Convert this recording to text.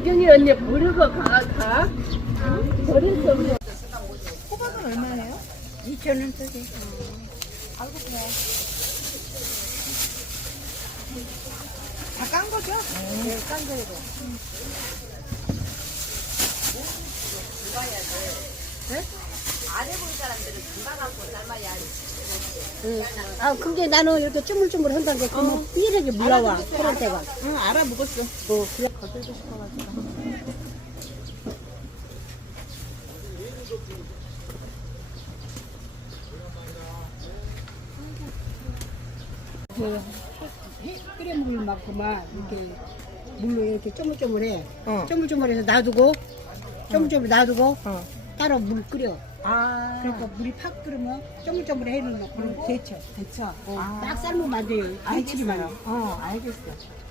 이경이 언니 모르고 가? 버렸어. 호박은 얼마예요? 2,000원짜리. 아이고 그래. 다 깐 거죠? 네, 깐 거예요. 아, 그게 나는 이렇게 쭈물쭈물 한다는 게 그러면 삐르게 물러와, 그런 때가. 응, 알아 먹었어. 그래. 거들고 싶어가지고. 그, 끓여 먹을 만큼만 이렇게 물로 이렇게 쪼물쪼물해. 쪼물쪼물해서 놔두고, 쪼물쪼물 놔두고, 따로 물 끓여. 아, 그러니까 물이 팍 끓으면 쪼물쪼물해 놓고, 그럼 데쳐. 대처. 딱 삶으면 안 돼요. 데치기만 해. 알겠어.